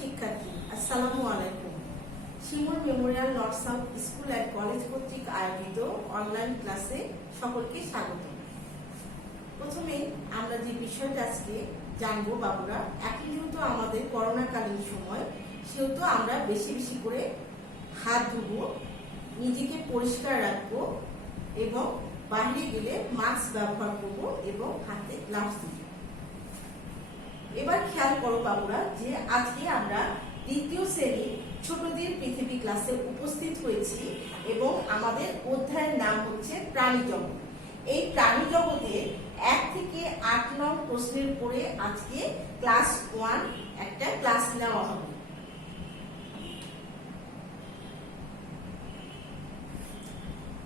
শিক্ষার্থী, আসসালামু আলাইকুম। Shimul memorial north south school and college কর্তৃক আয়োজিত অনলাইন ক্লাসে সকলকে স্বাগত। প্রথমে আমরা যে বিষয়টা আজকে জানবো বাবুরা, এখন যেহেতু আমাদের করোনাকালীন সময়, সেহেতু আমরা বেশি বেশি করে হাত ধুবো, নিজেকে পরিষ্কার রাখবো এবং বাইরে গেলে মাস্ক ব্যবহার করবো এবং হাতে গ্লাভস দিব। এবার খেয়াল করো বাবুরা যে আজকে আমরা দ্বিতীয় শ্রেণীর ছোটদের পৃথিবী ক্লাসে উপস্থিত হয়েছি এবং আমাদের অধ্যায়ের নাম হচ্ছে প্রাণী জগৎ। এই প্রাণী জগতে 1 থেকে 8 নং প্রশ্নের উপরে আজকে ক্লাস 1 একটা ক্লাস নেওয়া হবে।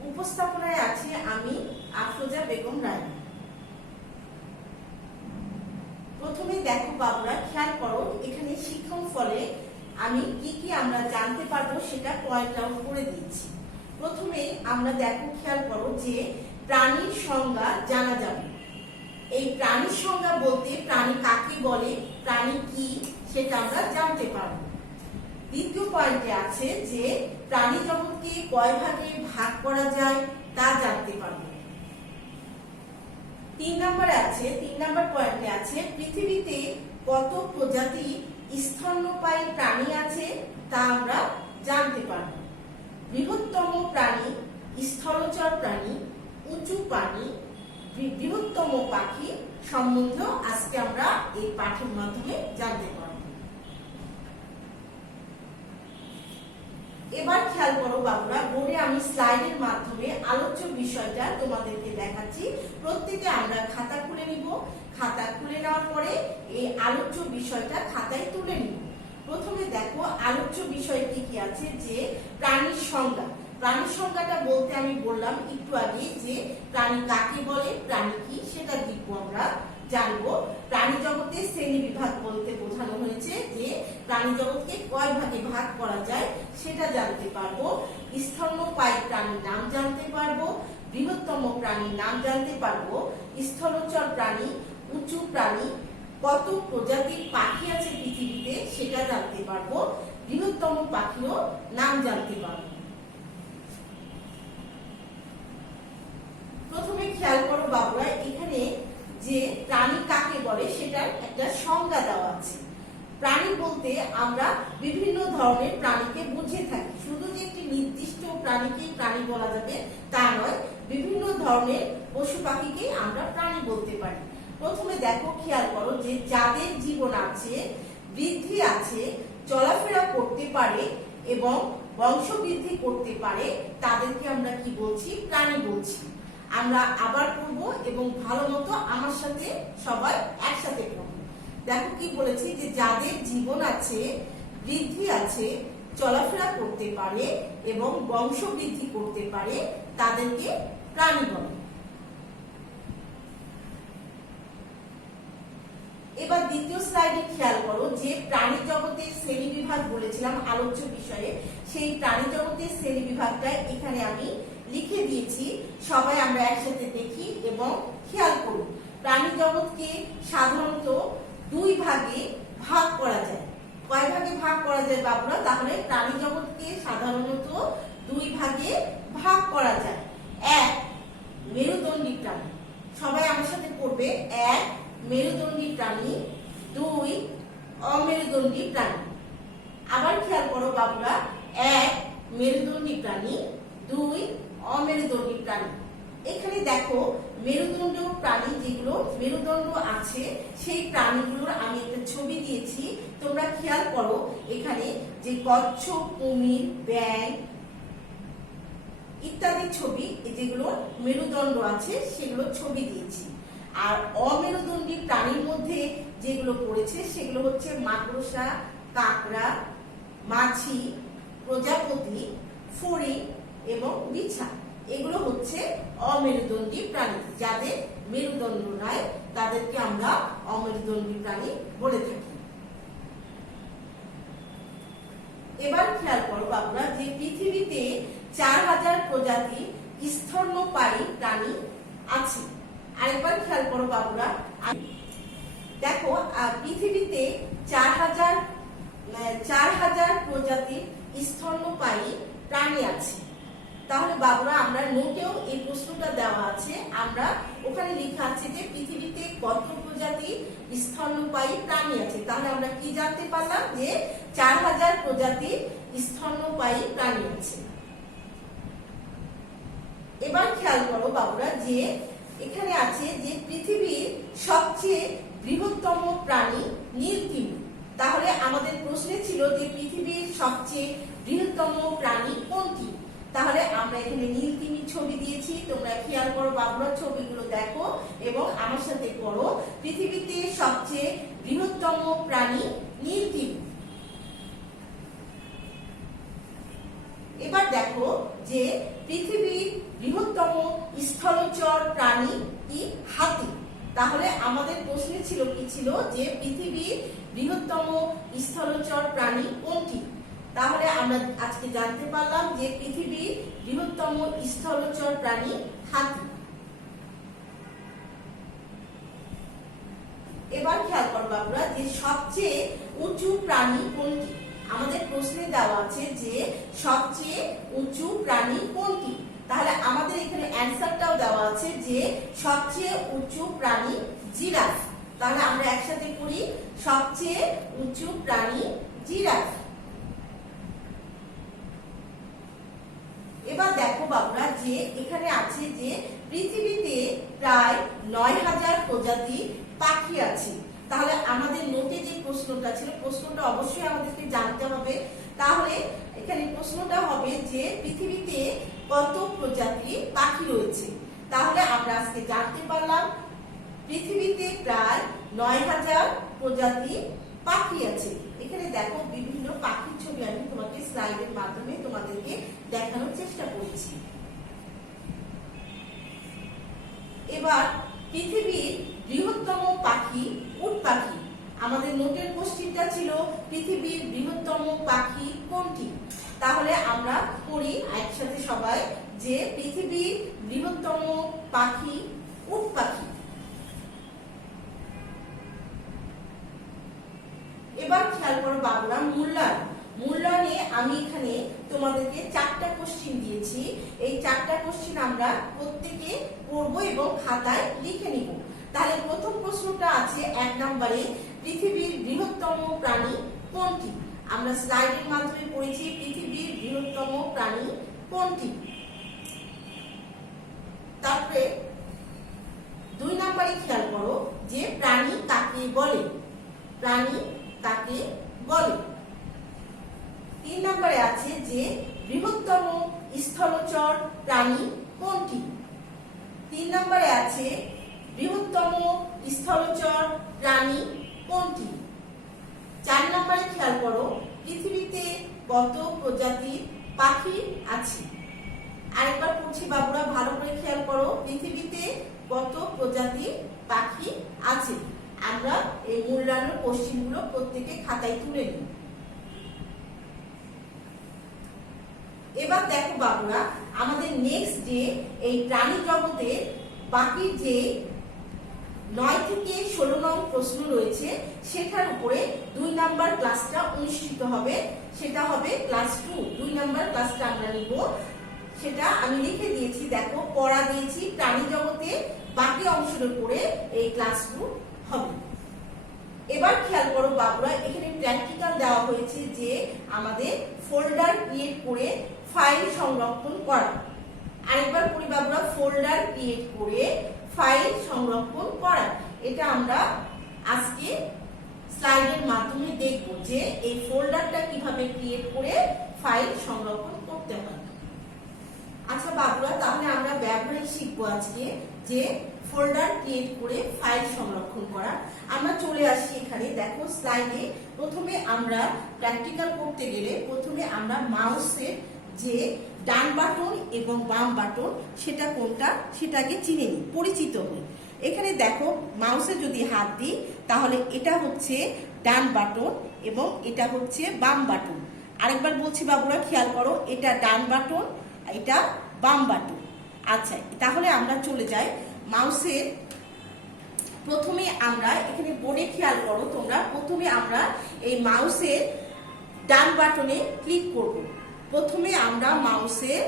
উপস্থাপনায় আছে আমি আফরোজা বেগম রায়। প্রথমে দেখো বাবুরা, খেয়াল করো এখানে শিক্ষণ ফলে আমি কি আমরা জানতে পারবো সেটা পয়েন্ট আউট করে দিয়েছি। প্রথমে আমরা দেখো, খেয়াল করো যে প্রাণীর সংজ্ঞা জানা যাবে। এই প্রাণীর সংজ্ঞা বলতে প্রাণী কাকে বলে, প্রাণী কি সেটা আমরা জানতে পারবো। দ্বিতীয় পয়েন্টে আছে যে প্রাণী জগৎকে কয় ভাগে ভাগ করা যায় তা জানতে পারবো। 3 নম্বর পয়েন্টে আছে পৃথিবীতে কত প্রজাতি স্তন্যপায়ী প্রাণী আছে তা আমরা জানতে পারব। বৃহত্তম প্রাণী, স্থলচর প্রাণী, উঁচু প্রাণী, বৃহত্তম পাখি সম্বন্ধে আজকে আমরা এই পাঠের মাধ্যমে জানতে পারব। এবার খেয়াল করো বাবুরা, বোর্ডে আমি স্লাইডের মাধ্যমে আলোচ্য বিষয়টা তোমাদেরকে দেখাচ্ছি। প্রত্যেকে আমরা খাতা খুলে নিব। খাতা খুলে নেওয়ার পরে এই আলোচ্য বিষয়টা খাতায় তুলে নিব। প্রথমে দেখো আলোচ্য বিষয় কি আছে, যে প্রাণীর সংজ্ঞা। প্রাণীর সংজ্ঞাটা বলতে আমি বললাম একটু আগে যে প্রাণী কাকে বলে, প্রাণী কি সেটা দেখবো, আমরা জানবো। প্রাণী জগতে শ্রেণী বিভাগ বলতে বোঝানো হয়েছে যে প্রাণী জগৎকে কয় ভাগে ভাগ করা যায় সেটা জানতে পারবো। স্তন্যপায়ী প্রাণীর নাম জানতে পারবো, বৃহত্তম প্রাণীর নাম জানতে পারবো, স্থলচর প্রাণী, উঁচু প্রাণী, কত প্রজাতির পাখি আছে পৃথিবীতে সেটা জানতে পারবো, বৃহত্তম পাখিও নাম জানতে পারবো। প্রথমে খেয়াল করো বাবুরা, এখানে যে প্রাণী কাকে বলে সেটার একটা সংজ্ঞা দেওয়া আছে। প্রাণী বলতে আমরা বিভিন্ন ধরনের প্রাণীকে বুঝে থাকি। শুধু যে একটি নির্দিষ্ট প্রাণীকে প্রাণী বলা যাবে তা নয়, বিভিন্ন ধরনের পশু পাখিকে আমরা প্রাণী বলতে পারি। প্রথমে দেখো, খেয়াল করো যে যাদের জীবন আছে, বৃদ্ধি আছে, চলাফেরা করতে পারে এবং বংশবৃদ্ধি করতে পারে, তাদেরকে আমরা কি বলছি? প্রাণী বলছি। আমরা আবার পড়ব এবং ভালো মতো আমার সাথে সবাই একসাথে পড়ব। দেখো কি বলেছি, যে যাদের জীবন আছে, বৃদ্ধি আছে, চলাফেরা করতে পারে এবং বংশবৃদ্ধি করতে পারে, তাদেরকে প্রাণী বলে। এবার দ্বিতীয় স্লাইডে খেয়াল করো যে প্রাণী জগতের শ্রেণী বিভাগ বলেছিলাম আলোচ্য বিষয়ে, সেই প্রাণী জগতের শ্রেণী বিভাগটা এখানে আমি লিখে দিয়েছি। সবাই আমরা একসাথে দেখি এবং খেয়াল করুন। প্রাণী জগৎকে সাধারণত 2 ভাগে ভাগ করা যায়। কয় ভাগে ভাগ করা যায় বাবুরা? তাহলে প্রাণী জগৎকে সাধারণত 2 ভাগে ভাগ করা যায়। 1 মেরুদণ্ডী প্রাণী। সবাই আমার সাথে পড়বে। 1 মেরুদণ্ডী প্রাণী, 2 অমেরুদণ্ডী প্রাণী। আবার খেয়াল করো বাবুরা, 1 মেরুদণ্ডী প্রাণী, 2 অমেরুদণ্ডী প্রাণী। এখানে দেখো মেরুদণ্ড প্রাণী, যেগুলো মেরুদণ্ড আছে সেই প্রাণীগুলোর আমি একটা ছবি দিয়েছি। তোমরা খেয়াল করো এখানে যে কচ্ছপ, কুমির, ব্যাঙ ইত্যাদি ছবি, যেগুলো মেরুদণ্ড আছে সেগুলো ছবি দিয়েছি। আর অমেরুদণ্ডী প্রাণীর মধ্যে যেগুলো পড়েছে সেগুলো হচ্ছে মাকড়সা, কাঁকড়া, মাছি, প্রজাপতি, ফড়িং এবং বিছা। এগুলো হচ্ছে অমেরুদণ্ডী প্রাণী। যাদের মেরুদণ্ড নাই তাদেরকে আমরা অমেরুদণ্ডী প্রাণী বলে থাকি। এবার খেয়াল করো বাবুরা যে পৃথিবীতে 4000 প্রজাতি স্তন্যপায়ী প্রাণী আছে। আরেকবার খেয়াল করো বাবুরা, দেখো পৃথিবীতে 4000 প্রজাতির স্তন্যপায়ী প্রাণী আছে? তাহলে বাবুরা আমরা নোটেও এই প্রশ্নটা দেওয়া আছে, আমরা ওখানে লেখা আছে যে পৃথিবীতে কত প্রজাতির স্তন্যপায়ী প্রাণী আছে। তাহলে আমরা কি জানতে পারলাম যে 4000 প্রজাতির স্তন্যপায়ী প্রাণী আছে। এবার খেয়াল করো বাবুরা যে এখানে আছে যে পৃথিবীর সবচেয়ে বৃহত্তম প্রাণী নীলতিমি। তাহলে আমাদের প্রশ্নে ছিল যে পৃথিবীর সবচেয়ে বৃহত্তম প্রাণী কোনটি? তাহলে আমরা এখানে নীলতিমির ছবি দিয়েছি, তোমরা খেয়াল করো বাবুরা, ছবিগুলো দেখো এবং আমার সাথে করো। পৃথিবীতে সবচেয়ে বৃহত্তম প্রাণী নীলতিমি। এবার দেখো যে পৃথিবীর বৃহত্তম স্থলচর প্রাণী কি? হাতি। তাহলে আমাদের প্রশ্নে ছিল কি ছিল যে পৃথিবীর বৃহত্তম স্থলচর প্রাণী কোনটি? তাহলে আমরা আজকে জানতে পারলাম যে পৃথিবীর বৃহত্তম স্থলচর প্রাণী হাতি। এবার খেয়াল করো বাবুরা যে সবচেয়ে উঁচু প্রাণী কোনটি? আমাদের প্রশ্নে দেওয়া আছে যে সবচেয়ে উঁচু প্রাণী কোনটি। তাহলে আমাদের এখানে অ্যানসারটাও দেওয়া আছে যে সবচেয়ে উঁচু প্রাণী জিরাফ। তাহলে আমরা একসাথে করি, সবচেয়ে উঁচু প্রাণী জিরাফ। এবার দেখো বাবুরা যে এখানে আছে যে পৃথিবীতে প্রায় 9000 প্রজাতির পাখি আছে। তাহলে আমাদের নোটে যে প্রশ্নটা ছিল, প্রশ্নটা অবশ্যই আমাদেরকে জানতে হবে। তাহলে এখানে প্রশ্নটা হবে যে পৃথিবীতে কত প্রজাতির পাখি রয়েছে? তাহলে আমরা আজকে জানতে পারলাম পৃথিবীতে প্রায় 9000 প্রজাতির পাখি আছে। এখানে দেখো বিভিন্ন পাখির ছবি আমি তোমাকে স্লাইডের মাধ্যমে তোমাদেরকে দেখানোর চেষ্টা করছি। এবার পৃথিবীর বৃহত্তম পাখি উট পাখি। আমাদের নোটের কোশ্চেনটা ছিল পৃথিবীর বৃহত্তম পাখি কোনটি? তাহলে আমরা করি একসাথে সবাই যে পৃথিবীর বৃহত্তম পাখি উট পাখি। এবার খেয়াল করো বাবুরা মূল্যায়ন। মূল্যায়নে আমি এখানে তোমাদেরকে 4টা কোশ্চেন দিয়েছি। এই 4টা কোশ্চেন আমরা প্রত্যেকে পড়বো এবং খাতায় লিখে নিব। তাহলে প্রথম প্রশ্নটা আছে 1 নম্বরে, পৃথিবীর বৃহত্তম প্রাণী কোনটি? আমরা স্লাইডের মাধ্যমে পড়েছি পৃথিবীর বৃহত্তম প্রাণী কোনটি। তারপরে 2 নম্বরে খেয়াল করো যে প্রাণী কাকে বলে? প্রাণী কাকে বলে? 3 নম্বরে আছে যে বৃহত্তম স্থলচর প্রাণী কোনটি? 3 নম্বরে আছে বৃহত্তম স্থলচর প্রাণী কোনটি? 4 নম্বরে খেয়াল করো পৃথিবীতে কত প্রজাতির পাখি আছে? আরেকবার পড়ছি বাবুরা, ভালো করে খেয়াল করো, পৃথিবীতে কত প্রজাতির পাখি আছে? আমরা এই মূল্যায়নের কোশ্চেনগুলো প্রত্যেকে খাতায় তুলে নিই। এবার দেখো বাবুরা আমাদের নেক্সট ডে এই প্রাণী জগতে বাকি যে 9 থেকে 16 নং প্রশ্ন রয়েছে সেটার উপরে 2 নাম্বার ক্লাসটা অনুষ্ঠিত হবে। সেটা হবে ক্লাস 2। 2 নাম্বার ক্লাসটা আমরা নিব, সেটা আমি লিখে দিয়েছি, দেখো পড়া দিয়েছি প্রাণী জগতে বাকি অংশের উপরে এই ক্লাস 2 হবে। এবার খেয়াল করো বাবুরা এখানে প্র্যাকটিক্যাল দেওয়া হয়েছে যে আমাদের ফোল্ডার ক্রিয়েট করে ফাইল সংরক্ষণ করা। আরেকবার পড়ি বাবুরা, ফোল্ডার ক্রিয়েট করে ফাইল সংরক্ষণ করা। এটা আমরা আজকে স্লাইডের মাধ্যমে দেখব যে এই ফোল্ডারটা কিভাবে ক্রিয়েট করে ফাইল সংরক্ষণ করতে হয়। আচ্ছা বাবুরা তাহলে আমরা ব্যবহারিক শিখবো আজকে যে ফোল্ডার ক্রিয়েট করে ফাইল সংরক্ষণ করা। আমরা চলে আসি এখানে, দেখো স্লাইডে প্রথমে আমরা প্র্যাকটিক্যাল করতে গেলে প্রথমে আমরা মাউসের যে ডান বাটন এবং বাম বাটন সেটা কোনটা সেটাকে চিনে নিই, পরিচিত হই। এখানে দেখো মাউসে যদি হাত দিই তাহলে এটা হচ্ছে ডান বাটন এবং এটা হচ্ছে বাম বাটন। আরেকবার বলছি বাবুরা খেয়াল করো, এটা ডান বাটন, এটা বাম বাটন। আচ্ছা তাহলে আমরা চলে যাই মাউসের, প্রথমে আমরা এখানে বোর্ডে খেয়াল করো তোমরা, প্রথমে আমরা এই মাউসের ডান বাটনে ক্লিক করব। প্রথমে আমরা মাউসের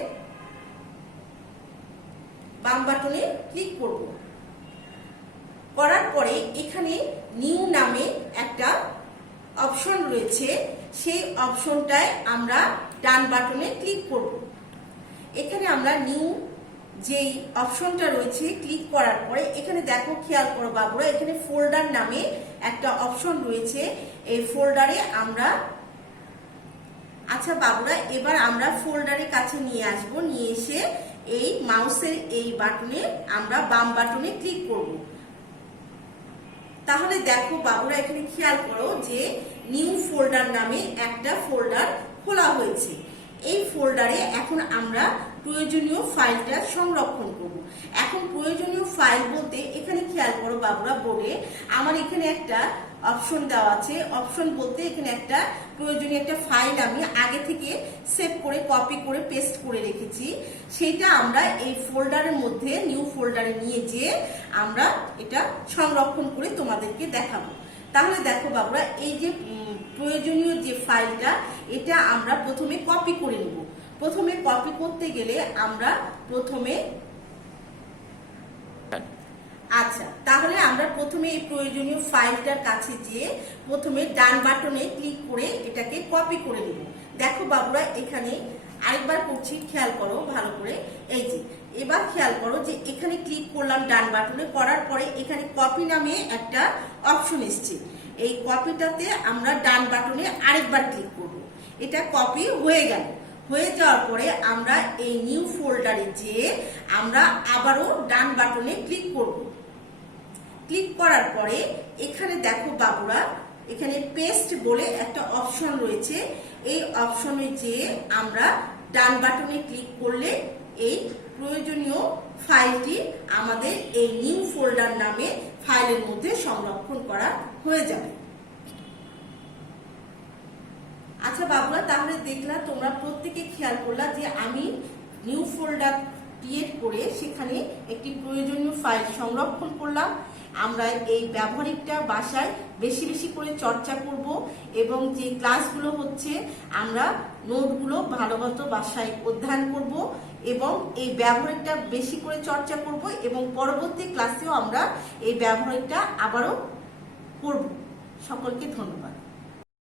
বাম বাটনে ক্লিক করব। করার পরে এখানে নিউ নামে একটা অপশন রয়েছে, সেই অপশনটায় আমরা ডান বাটনে ক্লিক করব। এখানে আমরা নিউ যেই অপশনটা রয়েছে ক্লিক করার পরে এখানে দেখো, খেয়াল করো বাবুরা, এখানে ফোল্ডার নামে একটা অপশন রয়েছে। এই ফোল্ডারে আমরা, আচ্ছা বাবুরা, এবার আমরা ফোল্ডারের কাছে নিয়ে আসব। নিয়ে এসে এই মাউসের এই বাটনে আমরা বাম বাটনে ক্লিক করব। তাহলে দেখো বাবুরা, এখানে খেয়াল করো যে নিউ ফোল্ডার নামে একটা ফোল্ডার খোলা হয়েছে। এই ফোল্ডারে এখন আমরা প্রয়োজনীয় ফাইলটা সংরক্ষণ করব। এখন প্রয়োজনীয় ফাইল বলতে এখানে খেয়াল করো বাবুরা, বোর্ডে আমার এখানে একটা অপশন দেওয়া আছে। অপশন বলতে এখানে একটা প্রয়োজনীয় একটা ফাইল আমি আগে থেকে সেভ করে কপি করে পেস্ট করে রেখেছি। সেটা আমরা এই ফোল্ডারের মধ্যে নিউ ফোল্ডারে নিয়ে যেয়ে আমরা এটা সংরক্ষণ করে তোমাদেরকে দেখাবো। তাহলে দেখো বাবুরা, এই যে প্রয়োজনীয় যে ফাইলটা, এটা আমরা প্রথমে কপি করে নেব। প্রথমে কপি করতে গেলে আমরা প্রথমে, আচ্ছা তাহলে আমরা প্রথমে এই প্রয়োজনীয় ফাইলটার কাছে যেয়ে প্রথমে ডান বাটনে ক্লিক করে এটাকে কপি করে নেব। দেখো বাবুরা, এখানে আরেকবার করছি, খেয়াল করো ভালো করে। এই যে এবার খেয়াল করো যে এখানে ক্লিক করলাম ডান বাটনে, করার পরে এখানে কপি নামে একটা অপশন এসছে। এই কপিটাতে আমরা ডান বাটনে আরেকবার ক্লিক করব। এটা কপি হয়ে গেল। হয়ে যাওয়ার পরে আমরা এই নিউ ফোল্ডারে যেয়ে আমরা আবারও ডান বাটনে ক্লিক করব। ক্লিক করার পরে এখানে দেখো বাবুরা, এখানে পেস্ট বলে একটা অপশন রয়েছে। এই অপশনে যেয়ে আমরা ডান বাটনে ক্লিক করলে এই প্রয়োজনীয় ফাইলটি আমাদের এই নিউ ফোল্ডার নামে ফাইলের মধ্যে সংরক্ষণ করা হয়ে যাবে। আচ্ছা বাবুরা, তাহলে দেখলা তোমরা প্রত্যেকে খেয়াল করলা যে আমি নিউ ফোল্ডার ক্রিয়েট করে সেখানে একটি প্রয়োজনীয় ফাইল সংরক্ষণ করলাম। আমরা এই ব্যবহারিকটা বাসায় বেশি বেশি করে চর্চা করব এবং যে ক্লাসগুলো হচ্ছে আমরা নোটগুলো ভালোমতো বাসায় অধ্যয়ন করব এবং এই ব্যবহারিকটা বেশি করে চর্চা করব এবং পরবর্তী ক্লাসেও আমরা এই ব্যবহারিকটা আবারও করব। সকলকে ধন্যবাদ।